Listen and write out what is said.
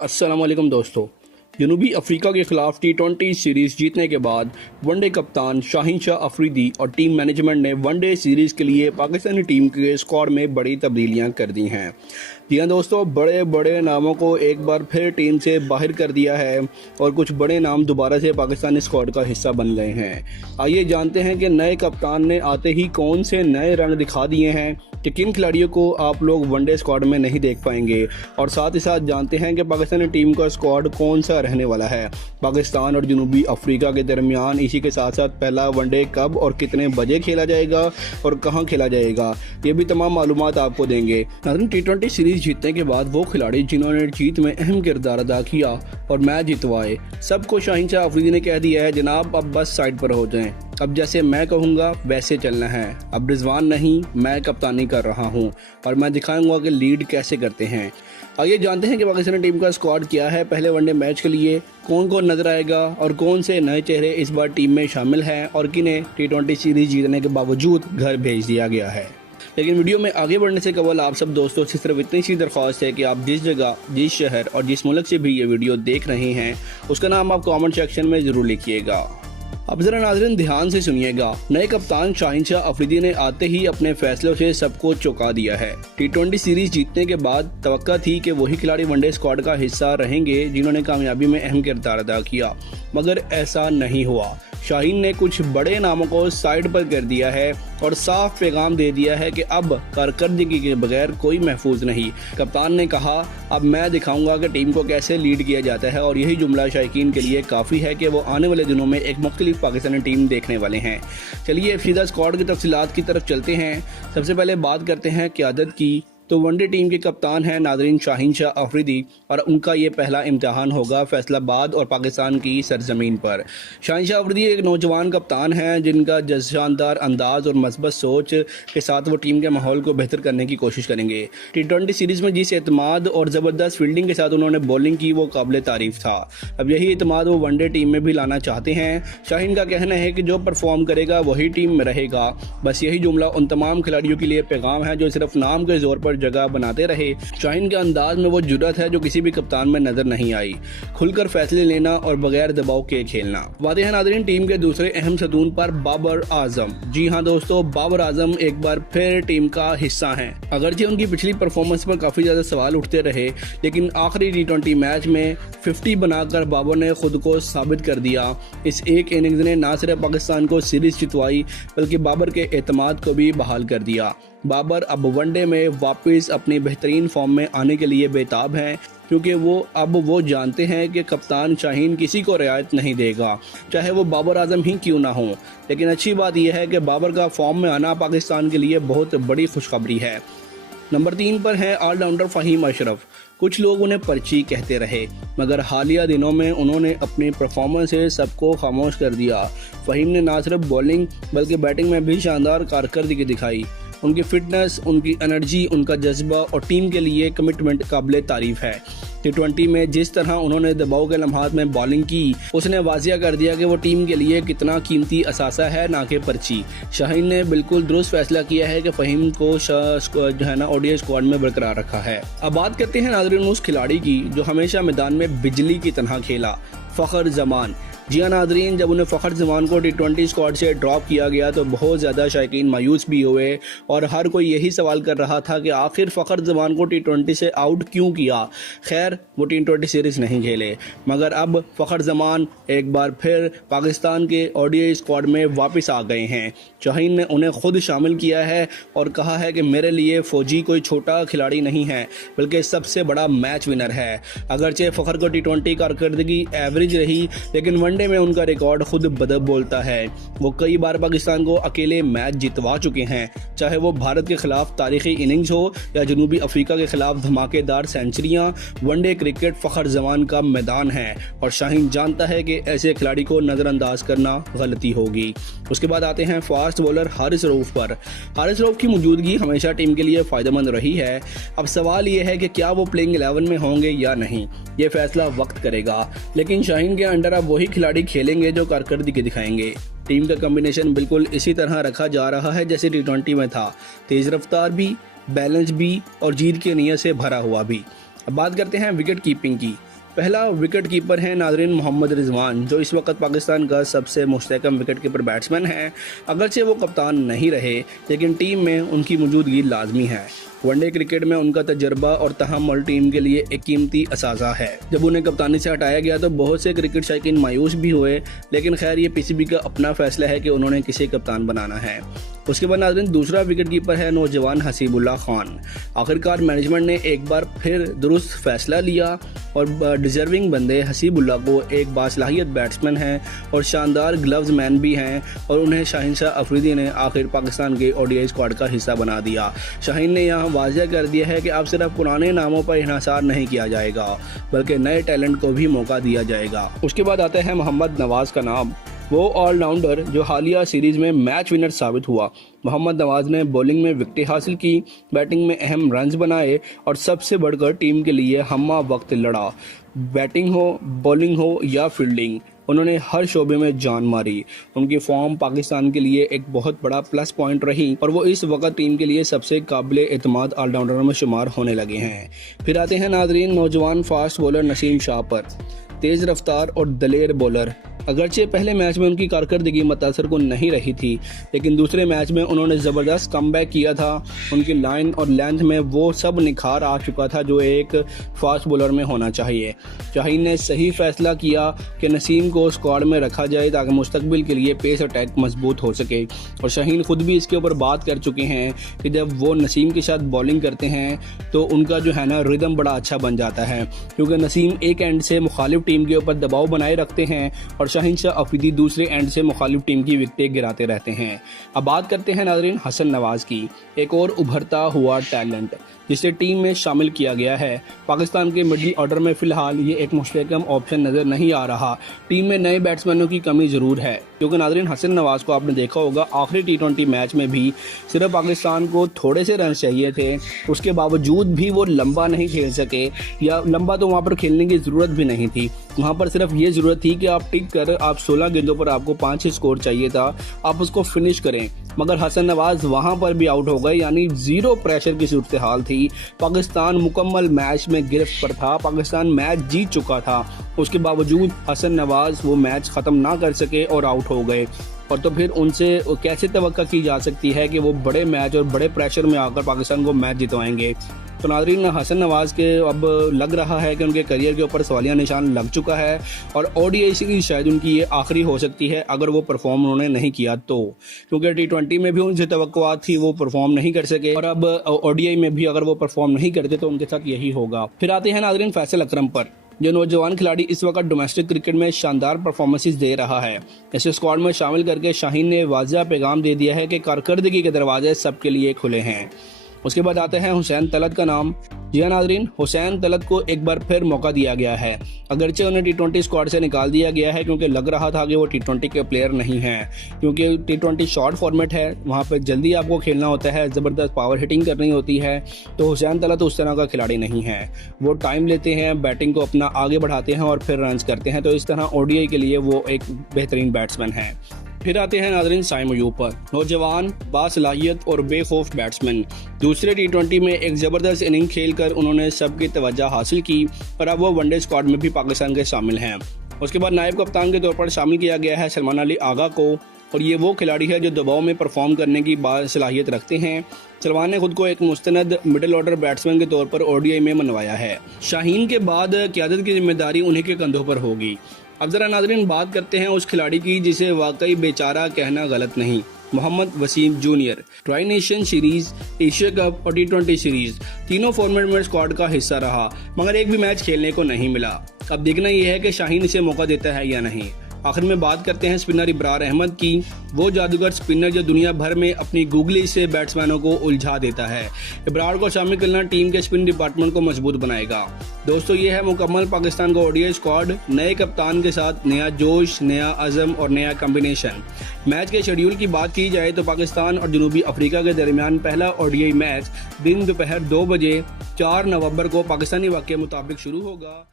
अस्सलाम वालेकुम दोस्तों। जनूबी अफ्रीका के खिलाफ टी20 सीरीज़ जीतने के बाद वनडे कप्तान शाहीन शाह अफरीदी और टीम मैनेजमेंट ने वनडे सीरीज़ के लिए पाकिस्तानी टीम के स्क्वाड में बड़ी तब्दीलियां कर दी हैं। जी हाँ दोस्तों, बड़े बड़े नामों को एक बार फिर टीम से बाहर कर दिया है और कुछ बड़े नाम दोबारा से पाकिस्तानी स्क्वाड का हिस्सा बन गए हैं। आइए जानते हैं कि नए कप्तान ने आते ही कौन से नए रंग दिखा दिए हैं कि किन खिलाड़ियों को आप लोग वनडे स्क्वाड में नहीं देख पाएंगे, और साथ ही साथ जानते हैं कि पाकिस्तानी टीम का स्क्वाड कौन सा रहने वाला है। पाकिस्तान और जनूबी अफ्रीका के दरमियान इसी के साथ साथ पहला वनडे कब और कितने बजे खेला जाएगा और कहां खेला जाएगा, ये भी तमाम मालूमात आपको देंगे। टी20 सीरीज जीतने के बाद वो खिलाड़ी जिन्होंने जीत में अहम किरदार अदा किया और मैच जितवाए, सबको शाहीन शाह अफरीदी ने कह दिया है जनाब अब बस साइड पर हो जाएं, अब जैसे मैं कहूँगा वैसे चलना है। अब रिजवान नहीं, मैं कप्तानी कर रहा हूँ और मैं दिखाऊंगा कि लीड कैसे करते हैं। आइए जानते हैं कि पाकिस्तानी टीम का स्क्वाड क्या है पहले वनडे मैच के लिए, कौन कौन नजर आएगा और कौन से नए चेहरे इस बार टीम में शामिल हैं और किन्हें टी20 सीरीज जीतने के बावजूद घर भेज दिया गया है। लेकिन वीडियो में आगे बढ़ने से कबल आप सब दोस्तों से सिर्फ इतनी सी दरख्वास्त है कि आप जिस जगह, जिस शहर और जिस मुल्क से भी ये वीडियो देख रहे हैं उसका नाम आप कमेंट सेक्शन में ज़रूर लिखिएगा। अब जरा नाज़रीन ध्यान से सुनिएगा। नए कप्तान शाहीन शाह अफरीदी ने आते ही अपने फैसलों से सबको चौंका दिया है। टी20 सीरीज जीतने के बाद तवक्का थी कि वही खिलाड़ी वनडे स्क्वाड का हिस्सा रहेंगे जिन्होंने कामयाबी में अहम किरदार अदा किया, मगर ऐसा नहीं हुआ। शाहीन ने कुछ बड़े नामों को साइड पर कर दिया है और साफ पैगाम दे दिया है कि अब कारकर्दगी के बगैर कोई महफूज नहीं। कप्तान ने कहा अब मैं दिखाऊंगा कि टीम को कैसे लीड किया जाता है, और यही जुमला शायकीन के लिए काफ़ी है कि वो आने वाले दिनों में एक मुख्तलिफ पाकिस्तानी टीम देखने वाले हैं। चलिए सीधा स्क्वाड की तफसीलात की तरफ चलते हैं। सबसे पहले बात करते हैं क़यादत की। तो वनडे टीम के कप्तान हैं नाज़रीन शाहीन शाह अफरीदी और उनका ये पहला इम्तिहान होगा फैसलाबाद और पाकिस्तान की सरजमीन पर। शाहीन शाह अफरीदी एक नौजवान कप्तान हैं जिनका शानदार अंदाज और मस्बत सोच के साथ वो टीम के माहौल को बेहतर करने की कोशिश करेंगे। टी20 सीरीज़ में जिस एतमाद और ज़बरदस्त फील्डिंग के साथ उन्होंने बॉलिंग की वो काबिल तारीफ़ था। अब यही एतमाद वो वनडे टीम में भी लाना चाहते हैं। शाहीन का कहना है कि जो परफॉर्म करेगा वही टीम में रहेगा। बस यही जुमला उन तमाम खिलाड़ियों के लिए पैगाम है जो सिर्फ नाम के जोर पर जगह बनाते रहे। शाहीन के अंदाज में वो जुर्रत है जो किसी भी कप्तान में नजर नहीं आई, खुलकर फैसले लेना और बगैर दबाव के खेलना। वादे हैं नाज़रीन टीम के दूसरे अहम सतून पर बाबर आजम। जी हाँ दोस्तों, बाबर आजम एक बार फिर टीम का हिस्सा हैं। अगरचे उनकी पिछली परफॉर्मेंस पर काफी ज्यादा सवाल उठते रहे, लेकिन आखिरी टी20 मैच में 50 बनाकर बाबर ने खुद को साबित कर दिया। इस एक इनिंग्स ने न सिर्फ पाकिस्तान को सीरीज जितवाई बल्कि बाबर के एतमाद को भी बहाल कर दिया। बाबर अब वनडे में वापस अपनी बेहतरीन फॉर्म में आने के लिए बेताब हैं, क्योंकि वो जानते हैं कि कप्तान शाहीन किसी को रियायत नहीं देगा, चाहे वो बाबर आजम ही क्यों ना हो। लेकिन अच्छी बात यह है कि बाबर का फॉर्म में आना पाकिस्तान के लिए बहुत बड़ी खुशखबरी है। नंबर 3 पर है ऑलराउंडर फ़हीम अशरफ। कुछ लोग उन्हें पर्ची कहते रहे, मगर हालिया दिनों में उन्होंने अपनी परफॉर्मेंस से सबको खामोश कर दिया। फ़हीम ने न सिर्फ बॉलिंग बल्कि बैटिंग में भी शानदार कारकर्दगी दिखाई। उनकी फिटनेस, उनकी एनर्जी, उनका जज्बा और टीम के लिए कमिटमेंट काबिल तारीफ है। टी20 में जिस तरह उन्होंने दबाव के लम्हात में बॉलिंग की, उसने वाजिया कर दिया कि वो टीम के लिए कितना कीमती असासा है, ना कि पर्ची। शाहीन ने बिल्कुल दुरुस्त फैसला किया है कि फ़हीम को जो है ना ओडीआई स्क्वाड में बरकरार रखा है। अब बात करते हैं नाज़रीन उस खिलाड़ी की जो हमेशा मैदान में बिजली की तरह खेला, फ़खर जमान। जी हाँ नाज़रीन, जब उन्हें फ़खर जमान को टी20 स्क्वाड से ड्रॉप किया गया तो बहुत ज़्यादा शायकीन मायूस भी हुए और हर कोई यही सवाल कर रहा था कि आखिर फ़खर जमान को टी20 से आउट क्यों किया। खैर वो टी20 सीरीज़ नहीं खेले, मगर अब फ़खर जमान एक बार फिर पाकिस्तान के ओडीआई स्क्वाड में वापस आ गए हैं। शाहीन ने उन्हें खुद शामिल किया है और कहा है कि मेरे लिए फ़ौजी कोई छोटा खिलाड़ी नहीं है बल्कि सबसे बड़ा मैच विनर है। अगरचे फ़खर को टी20 कारकर्दगी एवरेज रही, लेकिन वनडे में उनका रिकॉर्ड खुद बदब बोलता है। वो कई बार पाकिस्तान को अकेले मैच जितवा चुके हैं, चाहे वो भारत के खिलाफ तारीखी इनिंग्स हो या जनूबी अफ्रीका के खिलाफ धमाकेदार सेंचुरियां। वनडे क्रिकेट फ़खर जमान का मैदान है और शाहीन जानता है कि ऐसे खिलाड़ी को नज़रअंदाज करना गलती होगी। उसके बाद आते हैं फास्ट बॉलर हारिस रऊफ पर। हारिस रऊफ की मौजूदगी हमेशा टीम के लिए फ़ायदेमंद रही है। अब सवाल ये है कि क्या वो प्लेइंग 11 में होंगे या नहीं, ये फैसला वक्त करेगा। लेकिन शाहीन के अंडर अब वही खिलाड़ी खेलेंगे जो कारकर्दगी दिखाएंगे। टीम का कॉम्बिनेशन बिल्कुल इसी तरह रखा जा रहा है जैसे टी20 में था, तेज़ रफ्तार भी, बैलेंस भी और जीत की नीयत से भरा हुआ भी। अब बात करते हैं विकेट कीपिंग की। पहला विकेट कीपर है नाजरीन मोहम्मद रिजवान, जो इस वक्त पाकिस्तान का सबसे मुस्तहकम विकेट कीपर बैट्समैन है। अगरचे वो कप्तान नहीं रहे, लेकिन टीम में उनकी मौजूदगी लाजमी है। वनडे क्रिकेट में उनका तजर्बा और तहम्मुल टीम के लिए एक कीमती असाजा है। जब उन्हें कप्तानी से हटाया गया तो बहुत से क्रिकेट शायकीन मायूस भी हुए, लेकिन खैर ये पीसीबी का अपना फैसला है कि उन्होंने किसे कप्तान बनाना है। उसके बाद नाज़रीन दूसरा विकेट कीपर है नौजवान हसीबुल्लाह खान। आखिरकार मैनेजमेंट ने एक बार फिर दुरुस्त फैसला लिया और डिजर्विंग बंदे हसीबुल्लाह को एक बासलाहियत बैट्समैन हैं और शानदार ग्लव्स मैन भी हैं, और उन्हें शाहीन शाह अफरीदी ने आखिर पाकिस्तान के ओडीआई स्क्वाड का हिस्सा बना दिया। शाहीन ने यहाँ वाज़ह कर दिया है कि अब सिर्फ पुराने नामों पर इन्हिसार नहीं किया जाएगा, बल्कि नए टैलेंट को भी मौका दिया जाएगा। उसके बाद आता है मोहम्मद नवाज़ का नाम। वो ऑलराउंडर जो हालिया सीरीज में मैच विनर साबित हुआ। मोहम्मद नवाज ने बॉलिंग में विकेटें हासिल की, बैटिंग में अहम रन्स बनाए और सबसे बढ़कर टीम के लिए हम्मा वक्त लड़ा। बैटिंग हो, बॉलिंग हो या फील्डिंग, उन्होंने हर शोबे में जान मारी। उनकी फॉर्म पाकिस्तान के लिए एक बहुत बड़ा प्लस पॉइंट रही और वो इस वक्त टीम के लिए सबसे काबिल एतमाद ऑलराउंडर में शुमार होने लगे हैं। फिर आते हैं नाजरीन नौजवान फास्ट बॉलर नसीम शाह पर। तेज़ रफ्तार और दलेर बॉलर। अगरचे पहले मैच में उनकी कारकर्दगी मुतासर को नहीं रही थी, लेकिन दूसरे मैच में उन्होंने ज़बरदस्त कमबैक किया था। उनकी लाइन और लेंथ में वो सब निखार आ चुका था जो एक फास्ट बॉलर में होना चाहिए। शाहीन ने सही फैसला किया कि नसीम को स्क्वाड में रखा जाए ताकि मुस्तकबिल के लिए पेस अटैक मजबूत हो सके, और शाहीन खुद भी इसके ऊपर बात कर चुके हैं कि जब वो नसीम के साथ बॉलिंग करते हैं तो उनका जो है ना रिदम बड़ा अच्छा बन जाता है, क्योंकि नसीम एक एंड से मुखालिफ टीम के ऊपर दबाव बनाए रखते हैं और शाहीन शाह अफरीदी दूसरे एंड से मुखालिफ टीम की विकेटें गिराते रहते हैं। अब बात करते हैं नाजरीन हसन नवाज की, एक और उभरता हुआ टैलेंट जिसे टीम में शामिल किया गया है। पाकिस्तान के मिडिल ऑर्डर में फिलहाल ये एक मुस्तहकम ऑप्शन नज़र नहीं आ रहा। टीम में नए बैट्समैनों की कमी ज़रूर है, क्योंकि नाजरीन हसन नवाज को आपने देखा होगा आखिरी T20 मैच में भी सिर्फ पाकिस्तान को थोड़े से रन चाहिए थे, उसके बावजूद भी वो लंबा नहीं खेल सके, या लंबा तो वहाँ पर खेलने की ज़रूरत भी नहीं थी। वहाँ पर सिर्फ ये ज़रूरत थी कि आप टिक कर आप 16 गेंदों पर आपको 5 स्कोर चाहिए था, आप उसको फिनिश करें, मगर हसन नवाज वहां पर भी आउट हो गए। यानी जीरो प्रेशर की सूरत हाल थी। पाकिस्तान मुकम्मल मैच में गिरफ्त पर था, पाकिस्तान मैच जीत चुका था, उसके बावजूद हसन नवाज वो मैच ख़त्म ना कर सके और आउट हो गए। और तो फिर उनसे कैसे तवक्का की जा सकती है कि वो बड़े मैच और बड़े प्रेशर में आकर पाकिस्तान को मैच जितवाएंगे। तो नाज़रीन हसन नवाज के अब लग रहा है कि उनके करियर के ऊपर सवालिया निशान लग चुका है, और ओडीआई सीरीज शायद उनकी ये आखिरी हो सकती है अगर वो परफॉर्म उन्होंने नहीं किया तो, क्योंकि T20 में भी उनसे तवक्कुआत थी, वो परफॉर्म नहीं कर सके, और अब ओडीआई में भी अगर वो परफॉर्म नहीं करते तो उनके साथ यही होगा। फिर आते हैं नाज़रीन फैसल अकरम पर, जो नौजवान खिलाड़ी इस वक्त डोमेस्टिक क्रिकेट में शानदार परफॉर्मेंसेस दे रहा है। इसे स्क्वाड में शामिल करके शाहीन ने वाज़ेह पैगाम दे दिया है कि कारकर्दगी के दरवाजे सबके लिए खुले हैं। उसके बाद आते हैं हुसैन तलत का नाम। जी हाँ नाजरीन, हुसैन तलत को एक बार फिर मौका दिया गया है। अगरचे उन्हें T20 स्क्वाड से निकाल दिया गया है, क्योंकि लग रहा था कि वो T20 के प्लेयर नहीं हैं, क्योंकि T20 शॉर्ट फॉर्मेट है, वहाँ पे जल्दी आपको खेलना होता है, ज़बरदस्त पावर हिटिंग करनी होती है। तो हुसैन तलत उस तरह का खिलाड़ी नहीं है, वो टाइम लेते हैं, बैटिंग को अपना आगे बढ़ाते हैं और फिर रन्स करते हैं। तो इस तरह ओडीआई के लिए वो एक बेहतरीन बैट्समैन है। फिर आते हैं नाजरीन साइम अयूब पर, नौजवान बासलाहियत और बेखौफ बैट्समैन। दूसरे T20 में एक ज़बरदस्त इनिंग खेलकर उन्होंने सबकी तवज्जो हासिल की और अब वो वनडे स्क्वाड में भी पाकिस्तान के शामिल हैं। उसके बाद नायब कप्तान के तौर पर शामिल किया गया है सलमान अली आगा को, और ये वो खिलाड़ी है जो दबाव में परफॉर्म करने की बासलाहियत रखते हैं। सलमान ने खुद को एक मुस्तनद मिडिल ऑर्डर बैट्समैन के तौर पर ओडीआई में मनवाया है। शाहीन के बाद क़यादत की जिम्मेदारी उन्हीं के कंधों पर होगी। अब ज़रा नाज़रीन बात करते हैं उस खिलाड़ी की जिसे वाकई बेचारा कहना गलत नहीं, Mohammad Waseem junior. Tri nation series, Asia cup और T20 सीरीज तीनों फॉर्मेट में स्क्वाड का हिस्सा रहा, मगर एक भी मैच खेलने को नहीं मिला। अब देखना यह है कि शाहीन इसे मौका देता है या नहीं। आखिर में बात करते हैं स्पिनर इब्रार अहमद की, वो जादूगर स्पिनर जो दुनिया भर में अपनी गूगली से बैट्समैनों को उलझा देता है। इब्रार को शामिल करना टीम के स्पिन डिपार्टमेंट को मजबूत बनाएगा। दोस्तों, ये है मुकम्मल पाकिस्तान का ओडीआई स्क्वाड, नए कप्तान के साथ नया जोश, नया अज़म और नया कम्बिनेशन। मैच के शेड्यूल की बात की जाए तो पाकिस्तान और जनूबी अफ्रीका के दरमियान पहला ओडीआई मैच दिन दोपहर 2 बजे 4 नवंबर को पाकिस्तानी वक्त के मुताबिक शुरू होगा।